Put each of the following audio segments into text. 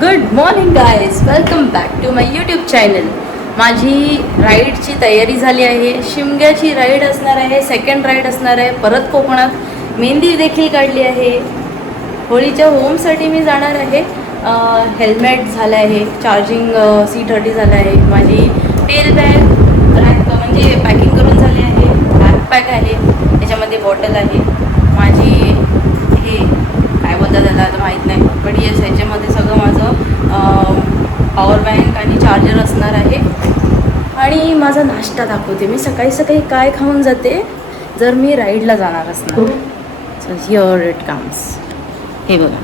Good morning guys, welcome back to my YouTube channel. माझी राईडची तयारी झाली आहे. शिमग्याची राईड असणार आहे, सेकंड राईड असणार आहे. परत कोकणात मेहंदी देखील काढली आहे. होळीच्या होमसाठी मी जाणार आहे. हेल्मेट झालं आहे, चार्जिंग C30 झालं आहे. माझी टेल बॅग रॅक म्हणजे पॅकिंग करून झाली आहे. बॅकपॅक आहे, त्याच्यामध्ये बॉटल आहे. माझी हे काय बोलतात त्याला आता माहीत नाही, बट येस ह्याच्यामध्ये सगळं माझं पॉवर बँक आणि चार्जर असणार आहे. आणि माझा नाश्ता दाखवते मी सकाळी सकाळी काय खाऊन जाते जर मी राईडला जाणार असणार. So here it comes. हे बघा,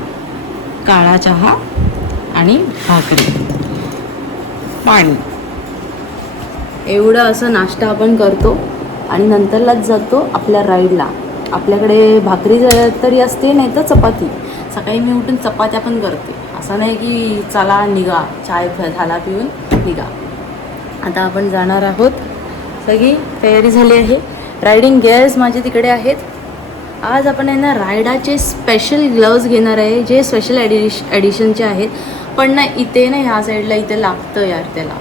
काळा चहा आणि भाकरी, पाणी, एवढं असं नाश्ता आपण करतो आणि नंतरलाच जातो आपल्या राईडला. आपल्याकडे भाकरी तरी असते, नाही तर चपाती. सकाळी मी उठून चपात्या पण करते. असं नाही की चला निघा, चाय झाला पिऊन निघा. आता आपण जाणार आहोत. सगळी तयारी झाली आहे. रायडिंग गिअर्स माझे तिकडे आहेत. आज आपण यांना रायडाचे स्पेशल ग्लव्ज घेणार आहे, जे स्पेशल ॲडिशनचे आहेत. पण ना इथे ना ह्या साईडला इथे लागतं यार त्याला,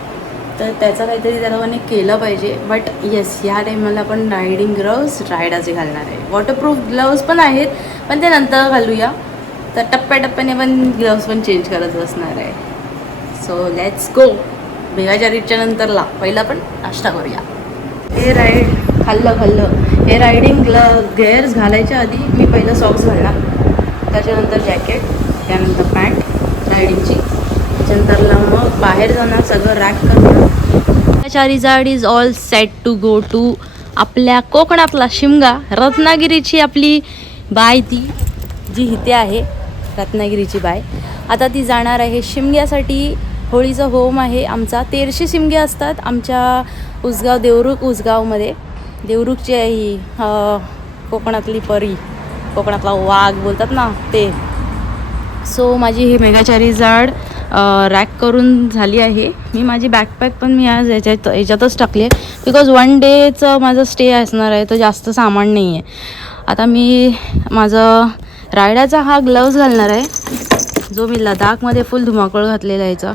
तर त्याचं काहीतरी त्याला केलं पाहिजे. बट येस, ह्या टाईमला आपण रायडिंग ग्लव्ज रायडाचे घालणार आहे. वॉटरप्रूफ ग्लव्ज पण आहेत, पण ते नंतर घालूया. तर टप्प्याटप्प्याने पण ग्लव्ज पण चेंज करत बसणार आहे. So let's go. भेगाच्या रीटच्या नंतरला पहिला पण नाश्ता करूया. हे राईड खाल्लं हे रायडिंग गिअर्स घालायच्या आधी मी पहिलं सॉक्स घालणार, त्याच्यानंतर जॅकेट, त्यानंतर पॅन्ट रायडिंगची, त्याच्यानंतरला मग बाहेर जाणार, सगळं रॅक करणार. चारीजाड is all set to go to आपल्या कोकणातला शिमगा. रत्नागिरीची आपली बाय ती जी इथे आहे, रत्नागिरीची बाय. आता ती जाणार आहे शिमग्यासाठी. होळीचा होम आहे आमचा. 1300 शिमगे असतात आमच्या उसगाव, देवरुख उसगावमध्ये. देवरुखची आहे ही कोकणातली परी, कोकणातला वाघ बोलतात ना ते. सो माझी ही मेगाचारी जाड रॅक करून झाली आहे. मी माझी बॅकपॅक पण मी आज याच्यातच टाकली आहे, बिकॉज 1 डेचं माझं स्टे असणार आहे, तर जास्त सामान नाही आहे. आता मी माझं रायडाचा हा ग्लव्ज घालणार आहे, जो मी लडाखमध्ये फुल धुमाकूळ घातलेला आहे. याचा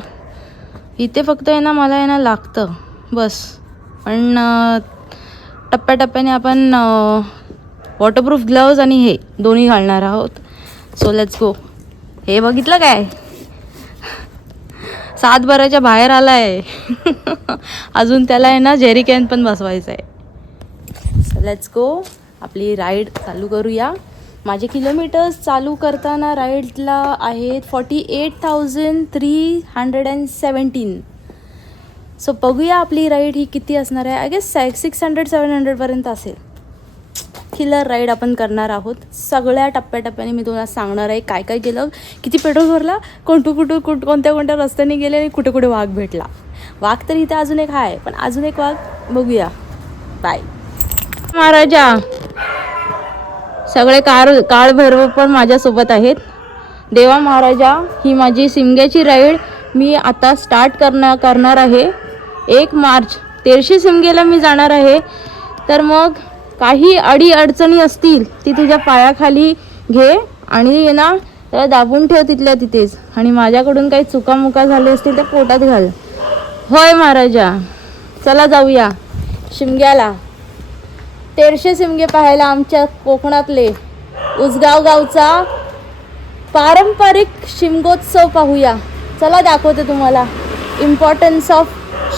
इथे फक्त आहे ना मला आहे ना लागतं बस. पण टप्प्याटप्प्याने आपण वॉटरप्रूफ ग्लव्ज आणि हे दोन्ही घालणार आहोत. So let's go. हे बघितलं काय, 7 बाराच्या बाहेर आला आहे. अजून त्याला आहे ना जेरी कॅन पण बसवायचं आहे. So let's go. आपली राईड चालू करूया. माझे किलोमीटर्स चालू करताना राईडला आहेत 48,317. सो बघूया आपली राईड ही किती असणार आहे. आय गेस 600-700पर्यंत असेल. किलर राईड आपण करणार आहोत. सगळ्या टप्प्याटप्प्याने मी तुम्हाला सांगणार आहे काय काय केलं, किती पेट्रोल भरला, कोणत्या रस्त्याने गेले आणि कुठे कुठे वाघ भेटला. वाघ तर इथे अजून एक आहे, पण अजून एक वाघ बघूया. बाय महाराजा. सगळे काळ भैरव पण माझ्यासोबत आहेत. देवा महाराजा. ही माझी शिमग्याची राईड मी आता स्टार्ट करणार आहे. 1 मार्च 1300 शिमगेला मी जाणार आहे. तर मग काही अडीअडचणी असतील ती तुझ्या पायाखाली घे आणि ना त्याला दाबून ठेव तिथल्या तिथेच. आणि माझ्याकडून काही चुकामुका झाले असतील तर पोटात घाल. होय महाराजा. चला जाऊया शिमग्याला. 1300 शिमगे पाहायला आमच्या कोकणातले उसगाव गावचा पारंपरिक शिमगोत्सव पाहूया. चला दाखवते तुम्हाला इम्पॉर्टन्स ऑफ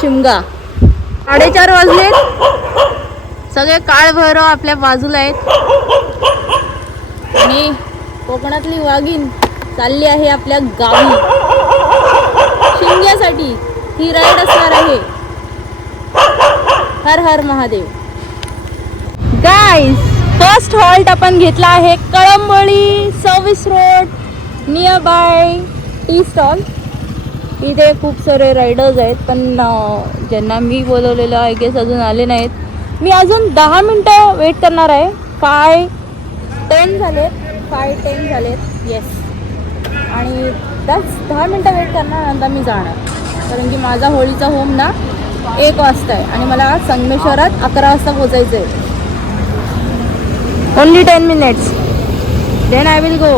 शिमगा. 4:30 वाजले. सगळे काळ भैरव आपल्या बाजूला आहेत आणि कोकणातली वाघीण चालली आहे आपल्या गावी. शिमग्यासाठी ही राईड असणार आहे. हर हर महादेव. गाईज, फर्स्ट हॉल्ट आपण घेतला आहे Kalamboli service road, near by tea stall. इथे खूप सारे रायडर्स आहेत, पण ज्यांना मी बोलवलेलं आय गेस अजून आले नाहीत. मी अजून 10 मिनटं वेट करणार आहे. 5:10 झालेत. येस. आणि 10 मिनटं वेट करणार, नंतर मी जाणार. कारण की माझा होळीचा होम ना 1 वाजता आहे आणि मला संगमेश्वरात 11 वाजता पोचायचं आहे. Only 10 minutes. Then I will go.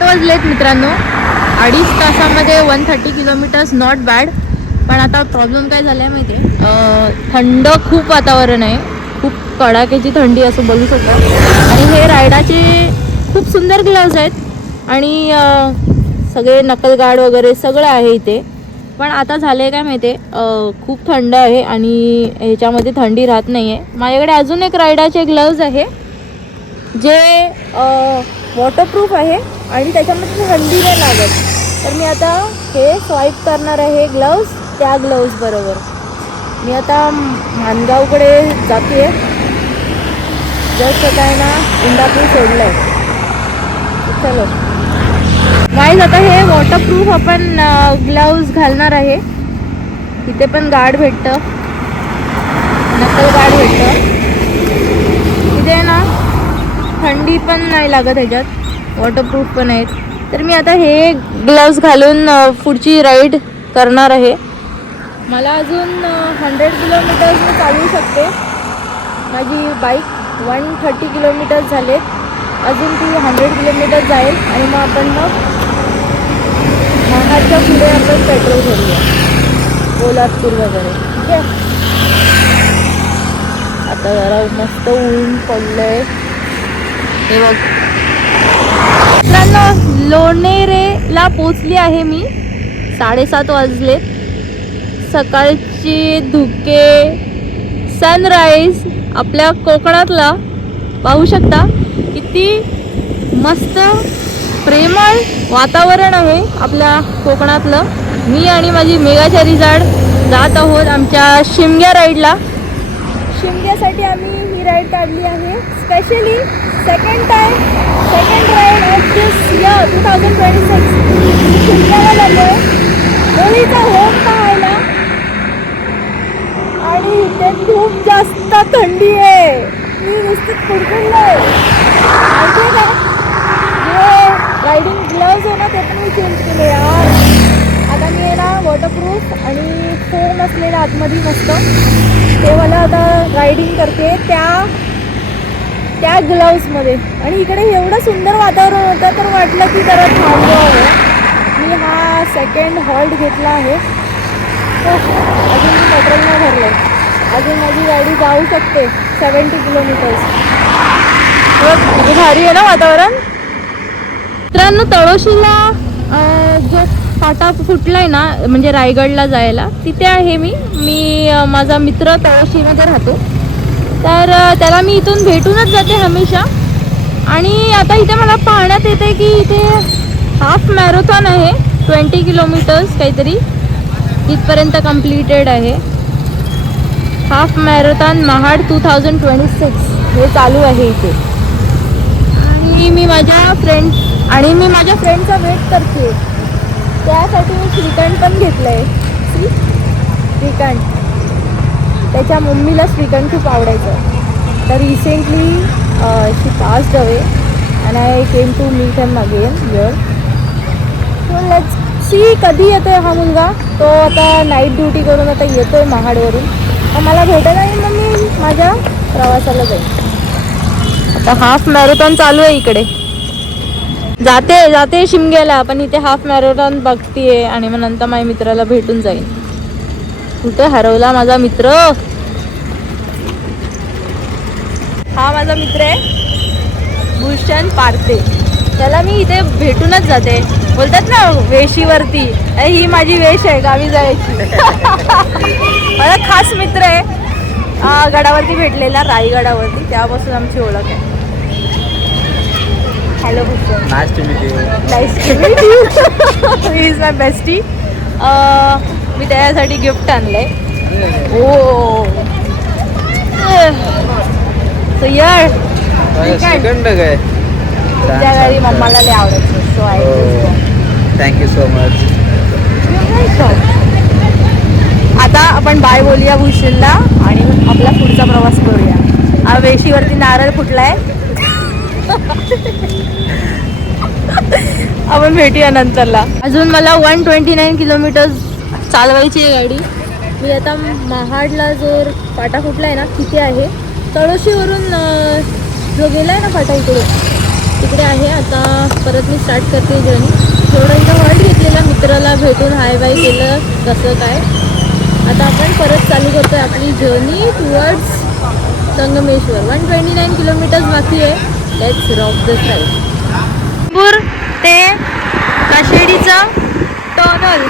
वाजलेत मित्रांनो 2.5 तासामध्ये 130 किलोमीटर्स नॉट बॅड. पण आता प्रॉब्लेम काय झाला आहे माहिती आहे, थंड खूप वातावरण आहे, खूप कडाक्याची थंडी असं बोलू शकतो. आणि हे रायडाचे खूप सुंदर ग्लव्ज आहेत आणि सगळे नकलगार्ड वगैरे सगळं आहे इथे. पण आता झालं आहे काय माहिती आहे, खूप थंड आहे आणि ह्याच्यामध्ये थंडी राहत नाही आहे. माझ्याकडे अजून एक रायडाचे ग्लव्ज आहे जे वॉटरप्रूफ आहे आणि त्याच्यामध्ये थंडी नाही लागत. तर मी आता हे स्वाईप करणार आहे ग्लव्ज त्या ग्लव्ज बरोबर. मी आता मानगावकडे जाते. जस्ट काय ना इंदापूर सोडलं आहे. चलो गाईज, आता हे वॉटरप्रूफ आपण ग्लव्ज घालणार आहे. इथे पण गार्ड भेटतं, नकल गार्ड भेटतं. इथे ना थंडी पण नाही लागत ह्याच्यात, वॉटरप्रूफ पण आहेत. तर मी आता हे ग्लव्ज घालून पुढची राईड करणार आहे. मला अजून 100 किलोमीटर्स मी चालवू शकते. माझी बाईक 130 किलोमीटर्स झालेत, अजून ती 100 किलोमीटर जाईल आणि मग आपण महाडच्या पुढे आपण पेट्रोल भरूया, पोलादपूर वगैरे. ठीक आहे. आता जरा मस्त ऊन पडलंय हे बघ. मित्रांनो, लोणेरेला पोचली आहे मी. 7:30 वाजलेत. सकाळची धुके, सनराईज आपल्या कोकणातला पाहू शकता. किती मस्त प्रेमळ वातावरण आहे आपल्या कोकणातलं. मी आणि माझी मेघाचारी जाड जात आहोत आमच्या शिमग्या राईडला. शिमग्यासाठी आम्ही ही राईड काढली आहे specially. Second ride of this year 2026. शिमग्याला लागलो होळीचा होम पाहायला आणि इथे खूप जास्त थंडी आहे. मी नुसतं कुडकुडलोय. माहिती आहे का, जे रायडिंग ग्लव्ज आहे ना ते पण मी चेंज केले यार. आता मी आहे ना वॉटरप्रूफ आणि फोम असलेलं आतमध्ये मस्त ते मला आता रायडिंग करते त्या ग्लव्जमध्ये. आणि इकडे एवढं सुंदर वातावरण होतं तर वाटलं की जरा थांबवावं. मी हा सेकंड हॉल्ट घेतला आहे. अजून मी पेट्रोल नाही भरलं आहे. अजून माझी गाडी जाऊ शकते 70 किलोमीटर्स. किती भारी आहे ना वातावरण. मित्रांनो, तळोशीला जो फाटा फुटलाय ना म्हणजे रायगडला जायला, तिथे आहे मी. माझा मित्र तळोशीमध्ये राहतो, तर त्याला मी इथून भेटूनच जाते हमेशा. आणि आता इथे मला पाहण्यात येते की इथे हाफ मॅरेथॉन आहे, 20 किलोमीटर्स काहीतरी इथपर्यंत कंप्लीटेड आहे. हाफ मॅरेथॉन महाड 2026 हे चालू आहे इथे. आणि मी माझ्या फ्रेंडचा वेट करते. त्यासाठी मी श्रीखंड पण घेतलं आहे. श्रीखंड, त्याच्या मम्मीला श्रीखंड खूप आवडायचं. तर recently she passed away and I came to meet him again here. So let's see कधी येतो आहे हा मुलगा. तो आता नाईट ड्युटी करून आता येतो आहे महाडवरून. मग मला भेटायला येईल, मग मी माझ्या प्रवासाला जाईल. आता हाफ मॅरेथॉन चालू आहे इकडे. जाते शिमग्याला, पण इथे हाफ मॅरेथॉन बघतीये आणि मग नंतर माझ्या मित्राला भेटून जाईन. कुठे हरवला माझा मित्र. हा माझा मित्र आहे भूषण पारते. त्याला मी इथे भेटूनच जाते. बोलतात ना वेशीवरती, ही माझी वेश आहे गावी जायची. माझा खास मित्र आहे. गडावरती भेटलेला, रायगडावरती, त्यापासून आमची ओळख आहे. Hello Bhushan. Nice to meet you. Nice to meet you. He is my bestie. मी त्याच्यासाठी गिफ्ट आणलंय. ओ सो यार श्रीखंड काय तुझ्या घरी मम्माला लय आवडायचं. So I thank you so much. आता आपण बाय बोलूया भूषणला आणि आपला पुढचा प्रवास करूया. हा वेशीवरती नारळ फुटलाय. आपण भेटूया नंतरला. अजून मला 129 किलोमीटर्स चालवायची आहे गाडी. मी आता महाडला जो फाटा फुटला आहे ना तिथे आहे. तळोशीवरून जो गेला आहे ना फाटा इकडे तिकडे आहे. आता परत मी स्टार्ट करते जर्नी. थोडं इथं हॉल्ट घेतलेला, मित्राला भेटून हाय बाय केलं कसं काय. आता आपण परत चालू करतोय आपली जर्नी टुवर्ड्स संगमेश्वर. 129 किलोमीटर्स बाकी आहे. Let's rock this ride. ते काशेडीचं टनल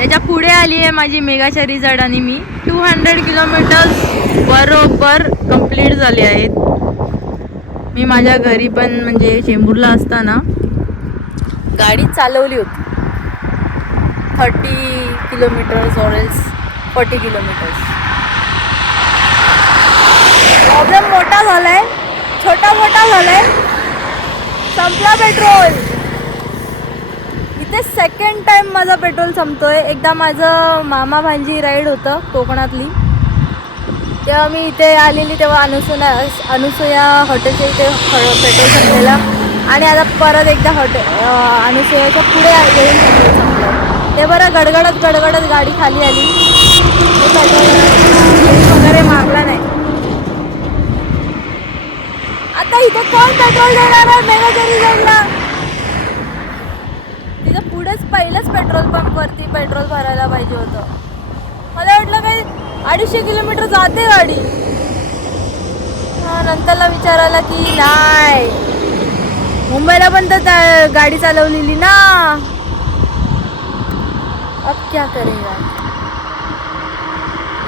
याच्या पुढे आली आहे माझी मेगाच्या रिझल्ट आणि मी 200 किलोमीटर्स बरोबर कंप्लीट झाले आहेत. मी माझ्या घरी पण म्हणजे चेंबूरला असताना गाडी चालवली होती 30 kilometres or else 40 kilometres. Problem मोठा झालाय, छोटा मोठा झालाय. संपला पेट्रोल. इथे सेकंड टाइम माझा पेट्रोल संपतोय. एकदा माझं मामा भांजी राईड होतं कोकणातली, तेव्हा मी इथे आलेली, तेव्हा अनुसूया हॉटेलच्या इथे पेट्रोल संपलेला. आणि आता परत एकदा अनुसूयाच्या पुढे येऊन पेट्रोल संपलं. ते बरं गडगडत गाडी खाली आली. पेट्रोल वगैरे मारला नाही. आता इथे कोण पेट्रोल देणार आहे मेगाच्या रिझल्टला? तिथं पुढेच पहिलंच पेट्रोल पंपवरती पेट्रोल भरायला पाहिजे होतं. मला वाटलं काही 250 किलोमीटर जाते गाडी. नंतरला विचारायला की नाही, मुंबईला पण तर गाडी चालवलेली ना. अब क्या करेगा,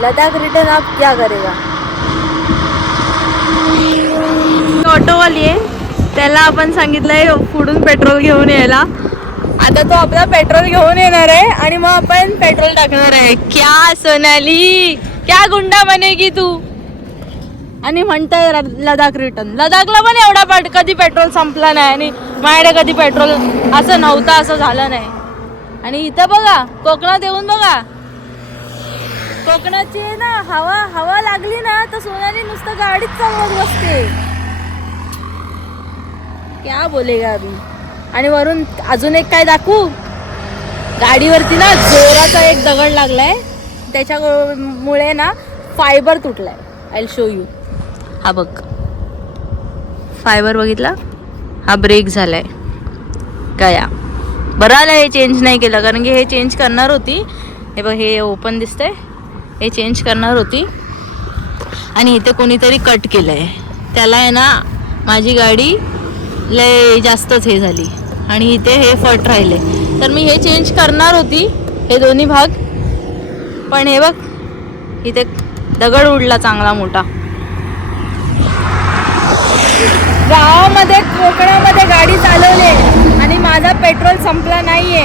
लडाख रिटर्न अब क्या करेगा. ऑटोवाली आहे, त्याला आपण सांगितलंय पुढून पेट्रोल घेऊन यायला. आता तो आपला पेट्रोल घेऊन येणार आहे आणि मग आपण पेट्रोल टाकणार आहे. क्या सोनाली, क्या गुंडा बनेगी तू. आणि म्हणताय लडाख रिटर्न. लडाखला पण एवढा कधी पेट्रोल संपला नाही आणि माझ्याकडे कधी पेट्रोल असं नव्हतं, असं झालं नाही. आणि इथं बघा, कोकणात येऊन बघा, कोकणाची ना हवा लागली ना तर सोनाली नुसतं गाडीच चालवत बसते. क्या बोलेगा अभी. आणि वरून अजून एक काय दाखवू, गाडीवरती ना जोराचा एक दगड लागलाय, त्याच्यामुळे ना फायबर तुटलाय. I will show you. हा बघ, फायबर बघितला, हा ब्रेक झालाय. गया बरं आलं हे चेंज नाही केलं, कारण की हे चेंज करणार होती. हे बघ, हे ओपन दिसतंय, हे चेंज करणार होती. आणि इथे कोणीतरी कट केलंय, त्याला आहे ना माझी गाडी लय जास्तच हे झाली आणि इथे हे फट राहिले. तर मी हे चेंज करणार होती, हे दोन्ही भाग. पण हे बघ, इथे दगड उडला चांगला मोठा. गावामध्ये कोकणामध्ये गाडी चालवली आणि माझा पेट्रोल संपला नाहीये,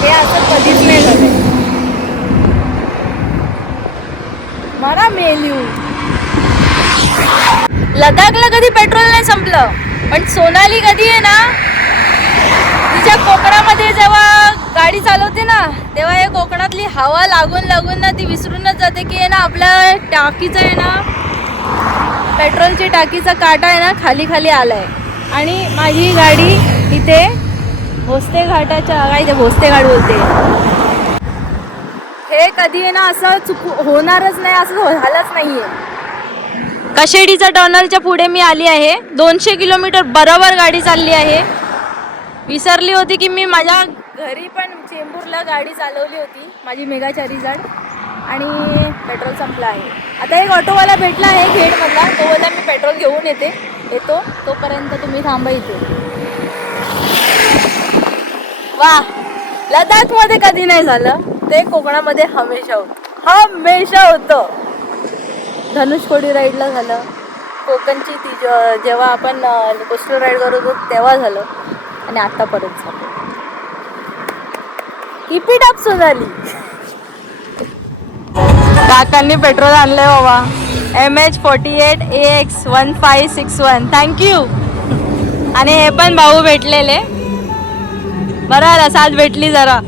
हे असं कधीच नाही झालं. मला मेल्यू. लडाखला कधी पेट्रोल नाही संपलं, पण सोनाली कधी आहे ना तिच्या कोकणामध्ये जेव्हा गाडी चालवते ना, तेव्हा हे कोकणातली हवा लागून ना ती विसरूनच जाते की आहे ना आपल्या टाकीचं आहे ना, पेट्रोलची टाकीचा काटा आहे ना खाली आलाय. आणि माझी गाडी इथे भोसते घाटाच्या, काय ते भोसते घाट बोलते, हे कधी आहे ना असं होणारच नाही, असं झालंच नाहीये. काशेडीच्या टनलच्या पुढे मी आली आहे. 200 किलोमीटर बरोबर गाडी चालली आहे. विसरली होती की मी माझ्या घरी पण चेंबूरला गाडी चालवली होती, माझी मेगाच्या रिझल्ट. आणि पेट्रोल संपला आहे. आता एक ऑटोवाला भेटला आहे खेडमधला, तो बोलला मी पेट्रोल घेऊन येतो, तोपर्यंत तुम्ही थांबा इथे. वा, लडाखमध्ये कधी नाही झालं, ते कोकणामध्ये हमेशा होतं. धनुषकोडी राईडला झालं, कोकणची ती जेव्हा आपण कोस्टल राईड करत होतो तेव्हा झालं, आणि आता परत झालं. Keep it up Sonali. काकांनी पेट्रोल आणलंय बाबा, MH48 AX 1561. थँक्यू. आणि हे पण भाऊ भेटलेले, बरं आला साथ भेटली जरा.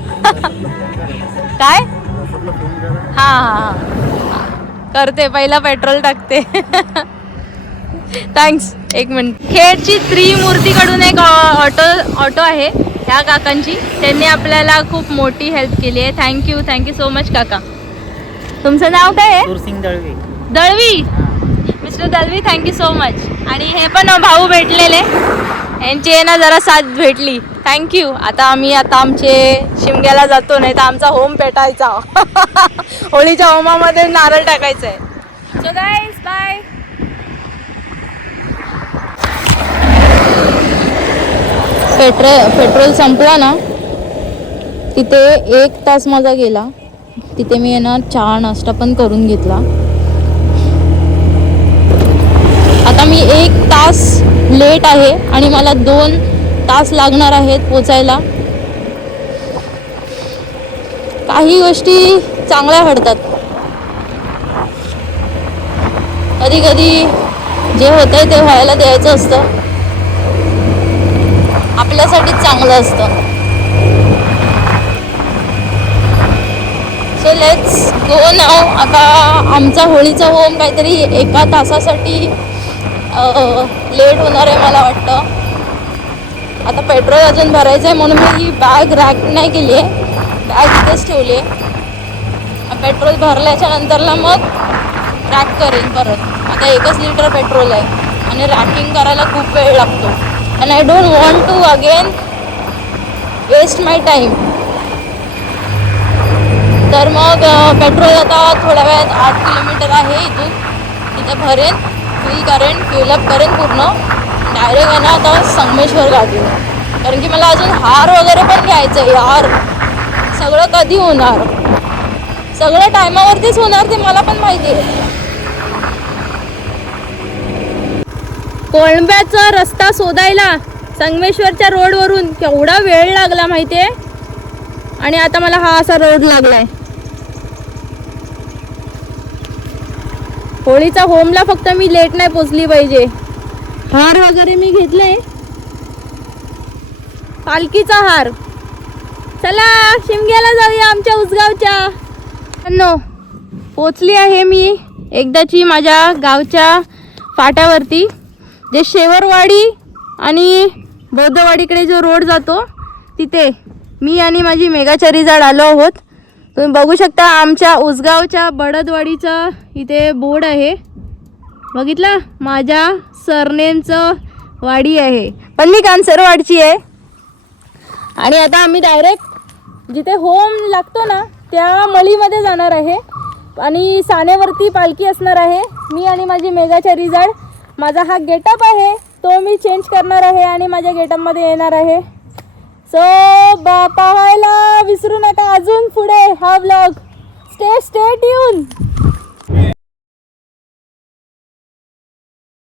काय हां करते, पहिला पेट्रोल टाकते. थँक्स. एक मिनिट. खेडची त्रिमूर्तीकडून एक ऑटो आहे ह्या काकांची, त्यांनी आपल्याला खूप मोठी हेल्प केली आहे. थँक्यू सो मच काका. तुमचं नाव काय आहे? Sursingh Dalvi. Dalvi. Mister Dalvi, thank you so much. आणि हे पण भाऊ भेटलेले, यांची आहे ना जरा साथ भेटली. थँक्यू. आता आमचे शिमग्याला जातो, नाही तर आमचा होम पेटायचा. होळीच्या होमामध्ये नारळ टाकायचा आहे. So guys bye. पेट्रोल संपला ना, तिथे 1 तास माझा गेला. तिथे मी चहा नाश्ता पण करून घेतला. आता मी 1 तास लेट आहे आणि मला 2 तास लागणार आहेत पोचायला. काही गोष्टी चांगल्या घडतात. कधी कधी जे होतंय ते व्हायला द्यायचं असतं, आपल्यासाठी चांगलं असतं. सो लेट्स गो नाव. आता आमचा होळीचा होम काहीतरी 1 तासासाठी लेट होणार आहे मला वाटतं. आता पेट्रोल अजून भरायचं आहे म्हणून मी ही बॅग रॅक नाही केली आहे, बॅग इथेच ठेवली आहे. पेट्रोल भरल्याच्या नंतरला मग रॅक करेन परत. आता 1 लिटर पेट्रोल आहे आणि रॅकिंग करायला खूप वेळ लागतो. And I don't want to again waste my time. तर मग पेट्रोल आता थोड्या वेळात 8 किलोमीटर आहे इथून, तिथे भरेन, फिल करेन, फिलअप करेन पूर्ण. डायरेक्ट आहे ना आता संगमेश्वर गाठीन, कारण की मला अजून हार वगैरे पण घ्यायचं आहे यार. सगळं कधी होणार, सगळं टायमावरतीच होणार ते मला पण माहिती आहे. कोळंब्याचा रस्ता शोधायला संगमेश्वरच्या रोडवरून केवढा वेळ लागला माहिती आहे, आणि आता मला हा असा रोड लागलाय. होळीचा होमला फक्त मी लेट नाही पोचली पाहिजे. हार वगैरे मी घेतले, पालखीचा हार. चला शिमग्याला जाऊया आमच्या उसगावच्या. पोचली आहे मी एकदाची माझ्या गावच्या फाट्यावरती. जे शेवरवाडी आणि बौद्धवाडीकडे जो रोड जातो तिथे मी आणि माझी मेघाचरीजाड आलो आहोत. तुम्ही बघू शकता आमच्या उसगावच्या बडदवाडीचा इथे बोर्ड आहे, बघितला. माझ्या सरनेमचं वाडी आहे, पण मी कांसरवाडची आहे. आणि आता आम्ही डायरेक्ट जिथे होम लागतो ना त्या मळीमध्ये जाणार आहे आणि सानेवरती पालखी असणार आहे. मी आणि माझी मेघाचरीजाड. माझा हा गेटअप आहे तो मी चेंज करणार आहे आणि माझ्या गेटअपमध्ये येणार आहे. सो पाहायला विसरू नका अजून पुढे हा व्लॉग. Stay tune.